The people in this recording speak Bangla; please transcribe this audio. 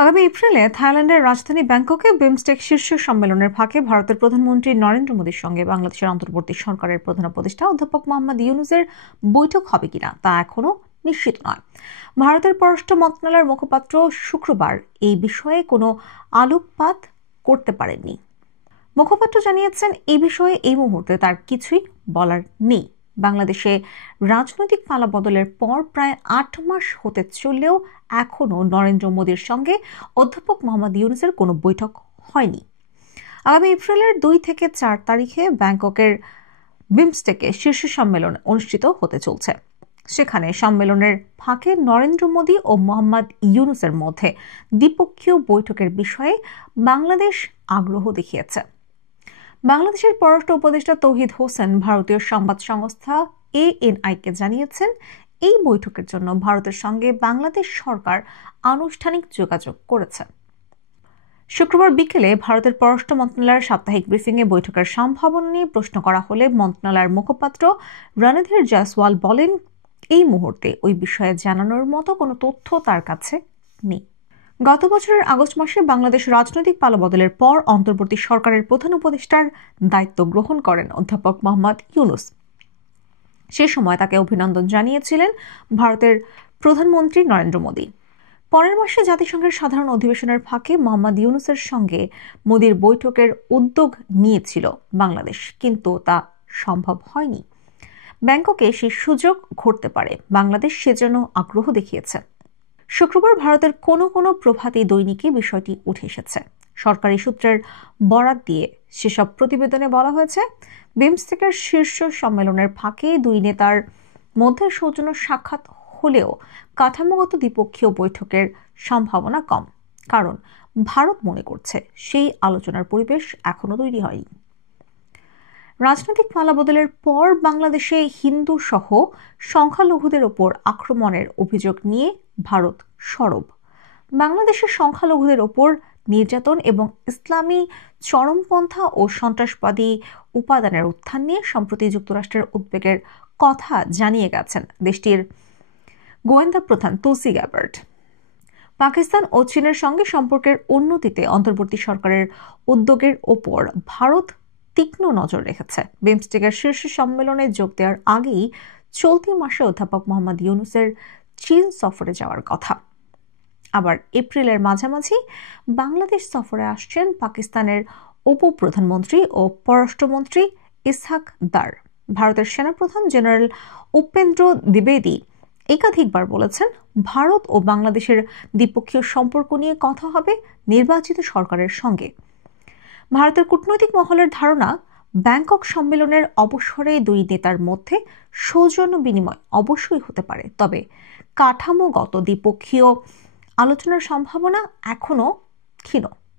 আগামী এপ্রিলে থাইল্যান্ডের রাজধানী ব্যাংককে বিমস্টেক শীর্ষ সম্মেলনের ফাঁকে ভারতের প্রধানমন্ত্রী নরেন্দ্র মোদীর সঙ্গে বাংলাদেশের অন্তর্বর্তী সরকারের প্রধান উপদেষ্টা অধ্যাপক মোহাম্মদ ইউনূসের বৈঠক হবে কিনা তা এখনো নিশ্চিত নয়। ভারতের পররাষ্ট্র মন্ত্রণালয়ের মুখপাত্র শুক্রবার এই বিষয়ে কোনো আলোকপাত করতে পারেননি। মুখপাত্র জানিয়েছেন, এই বিষয়ে এই মুহূর্তে তার কিছুই বলার নেই। বাংলাদেশে রাজনৈতিক পালাবদলের পর প্রায় ৮ মাস হতে চললেও এখনো নরেন্দ্র মোদীর সঙ্গে অধ্যাপক মোহাম্মদ ইউনূসের কোনো বৈঠক হয়নি। আগামী এপ্রিলের ২ থেকে ৪ তারিখে ব্যাংককের বিমস্টেকে শীর্ষ সম্মেলন অনুষ্ঠিত হতে চলছে। সেখানে সম্মেলনের ফাঁকে নরেন্দ্র মোদী ও মোহাম্মদ ইউনূসের মধ্যে দ্বিপক্ষীয় বৈঠকের বিষয়ে বাংলাদেশ আগ্রহ দেখিয়েছে। বাংলাদেশের পররাষ্ট্র উপদেষ্টা তৌহিদ হোসেন ভারতীয় সংবাদ সংস্থা ANI-কে জানিয়েছেন, এই বৈঠকের জন্য ভারতের সঙ্গে বাংলাদেশ সরকার আনুষ্ঠানিক যোগাযোগ করেছে। শুক্রবার বিকেলে ভারতের পররাষ্ট্র মন্ত্রণালয়ের সাপ্তাহিক ব্রিফিংয়ে বৈঠকের সম্ভাবনা নিয়ে প্রশ্ন করা হলে মন্ত্রণালয়ের মুখপাত্র রণধীর জয়সওয়াল বলেন, এই মুহূর্তে ওই বিষয়ে জানানোর মতো কোনো তথ্য তার কাছে নেই। গত বছরের আগস্ট মাসে বাংলাদেশ রাজনৈতিক পালাবদলের পর অন্তর্বর্তী সরকারের প্রধান উপদেষ্টার দায়িত্ব গ্রহণ করেন অধ্যাপক মোহাম্মদ ইউনূস। সে সময় তাকে অভিনন্দন জানিয়েছিলেন ভারতের প্রধানমন্ত্রী নরেন্দ্র মোদী। পরের মাসে জাতিসংঘের সাধারণ অধিবেশনের ফাঁকে মোহাম্মদ ইউনূসের সঙ্গে মোদীর বৈঠকের উদ্যোগ নিয়েছিল বাংলাদেশ, কিন্তু তা সম্ভব হয়নি। ব্যাংককে সেই সুযোগ ঘটতে পারে, বাংলাদেশ সেজন্য আগ্রহ দেখিয়েছে। শুক্রবার ভারতের কোনো কোনো প্রভাতী দৈনিকে বিষয়টি উঠে এসেছে। সরকারি সূত্রের বরাত দিয়ে সেসব প্রতিবেদনে বলা হয়েছে, বিমস্টেকের শীর্ষ সম্মেলনের ফাঁকে দুই নেতার মধ্যে সৌজন্য সাক্ষাৎ হলেও কাঠামোগত দ্বিপক্ষীয় বৈঠকের সম্ভাবনা কম, কারণ ভারত মনে করছে সেই আলোচনার পরিবেশ এখনো তৈরি হয়নি। রাজনৈতিক পালাবদলের পর বাংলাদেশে হিন্দু সহ সংখ্যালঘুদের ওপর আক্রমণের অভিযোগ নিয়ে ভারত সরব। বাংলাদেশের সংখ্যালঘুদের ওপর নির্যাতন এবং ইসলামী চরমপন্থা ও সন্ত্রাসবাদী উপাদানের উত্থান নিয়ে সম্প্রতি যুক্তরাষ্ট্রের উদ্বেগের কথা জানিয়ে গেছেন দেশটির গোয়েন্দা প্রধান তুলসি গ্যাবার্ড। পাকিস্তান ও চীনের সঙ্গে সম্পর্কের উন্নতিতে অন্তর্বর্তী সরকারের উদ্যোগের ওপর ভারত তীক্ষ্ণ নজর রেখেছে। বিমস্টেকের শীর্ষ সম্মেলনে যোগ দেওয়ার আগেই চলতি মাসে অধ্যাপক মোহাম্মদ ইউনূসের চীন সফরে যাওয়ার কথা। আবার এপ্রিলের মাঝামাঝি বাংলাদেশ সফরে আসছেন পাকিস্তানের উপপ্রধানমন্ত্রী ও পররাষ্ট্রমন্ত্রী ইসহাক দার। ভারতের সেনাপ্রধান জেনারেল উপেন্দ্র দ্বিবেদী একাধিকবার বলেছেন, ভারত ও বাংলাদেশের দ্বিপক্ষীয় সম্পর্ক নিয়ে কথা হবে নির্বাচিত সরকারের সঙ্গে। ভারতের কূটনৈতিক মহলের ধারণা, ব্যাংকক সম্মেলনের অবসরে দুই নেতার মধ্যে সৌজন্য বিনিময় অবশ্যই হতে পারে, তবে কাঠামোগত দ্বিপক্ষীয় আলোচনার সম্ভাবনা এখনো ক্ষীণ।